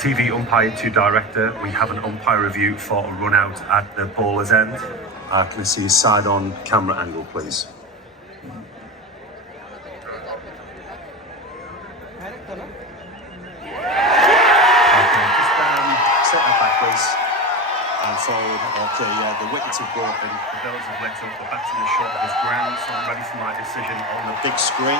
TV umpire to director, we have an umpire review for a run out at the baller's end. Can I see his side on camera angle, please? Okay, just set that back, please. And forward. Okay, yeah, the wickets have broken. The bells have lit up, the batsman is short of his ground, so I'm ready for my decision on the big screen.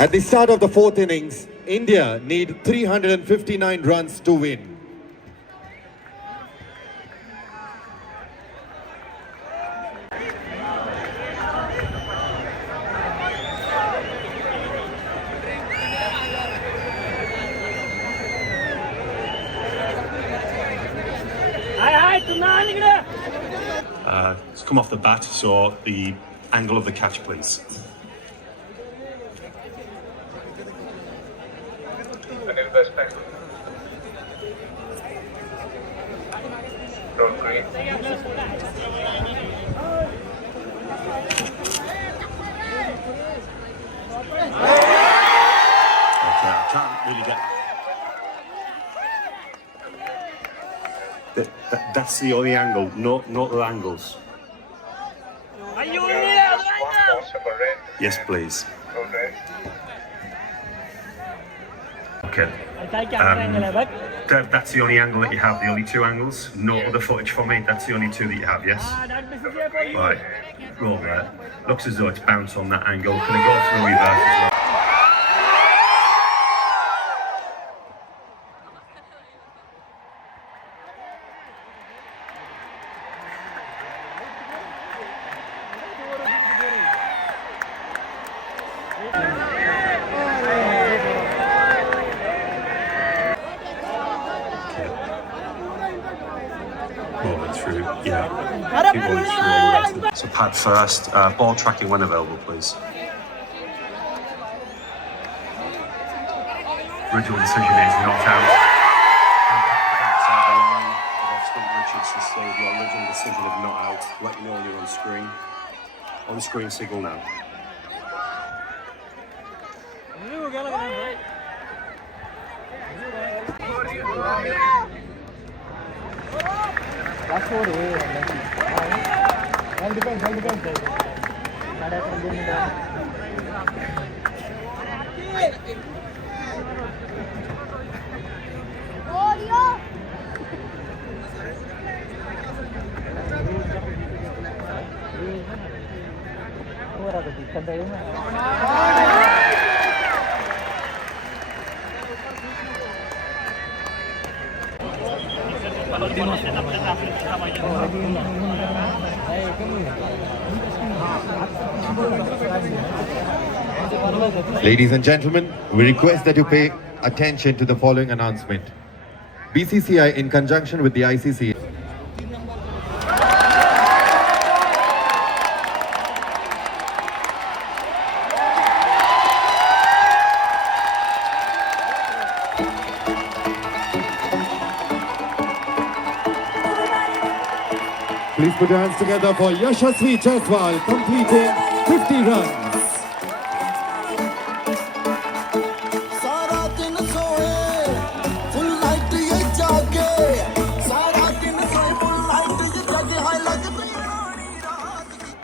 At the start of the fourth innings, India need 359 runs to win. It's come off the bat, so the angle of the catch, please. Okay, I can't really get... That's the only angle, no other angles. Yes, please. Okay. That's the only angle that you have, the only two angles. No other footage for me, that's the only two that you have, yes? Right, roll there. Looks as though it's bounced on that angle. Can I go through reverse as well? Through, yeah. Keep going through all the rest of it. So pad first, ball tracking when available, please. Original decision is not out. Outside the line of Stuart Richards, so your original decision of not out. Let you know when you're on screen. On screen signal now. Ladies and gentlemen, we request that you pay attention to the following announcement. BCCI, in conjunction with the ICC, please put your hands together for Yashasvi Jaiswal completing 50 runs. सारा दिन सोए full light ये जागे सारा दिन सोए full light ये जागे हाय लगती रानी रात की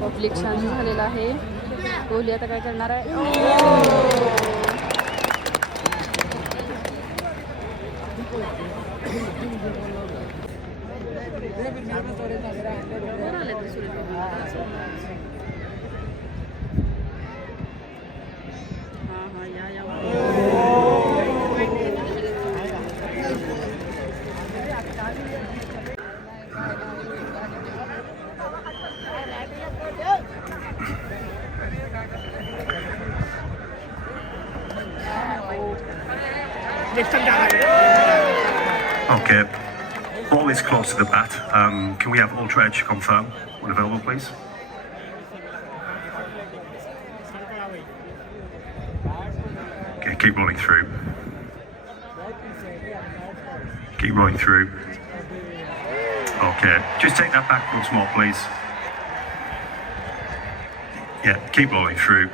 पब्लिक शांत झालेला आहे. कोहली आता काय करणार आहे? Okay, ball is close to the bat. Can we have ultra edge confirm when available, please? Okay, keep rolling through. Keep rolling through. Okay, just take that back once more, please. Yeah, keep rolling through.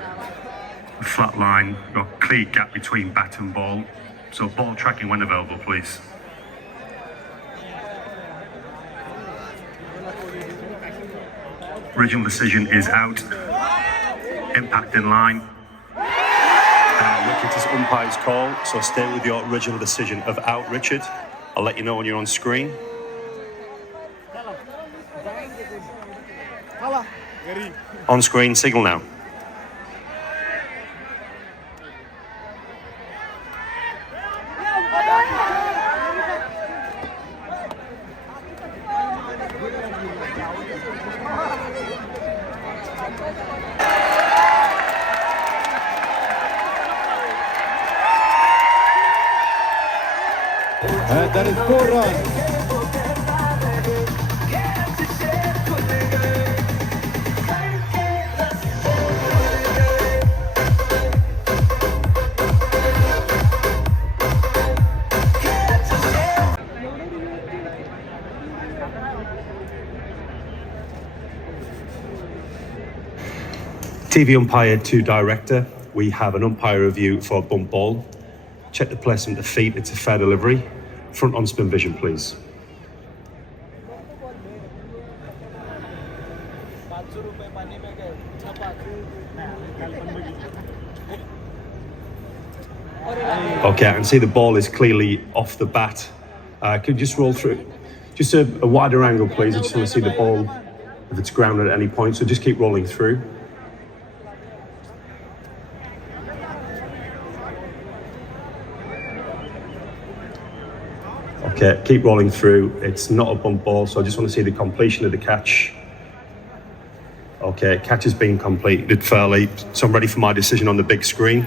Flat line, got clear gap between bat and ball. So ball tracking when available, please. Original decision is out. Impact in line. Wicket is umpire's call, so stay with your original decision of out, Richard. I'll let you know when you're on screen. On screen, signal now. And that is 4 runs. TV umpire to director. We have an umpire review for a bump ball. Check the placement of feet, it's a fair delivery. Front on spin vision, please. Okay, I can see the ball is clearly off the bat. Could you just roll through? Just a wider angle, please. I just want to see the ball, if it's grounded at any point, so just keep rolling through. Okay, keep rolling through. It's not a bump ball, so I just want to see the completion of the catch. Okay, catch has been completed fairly, so I'm ready for my decision on the big screen.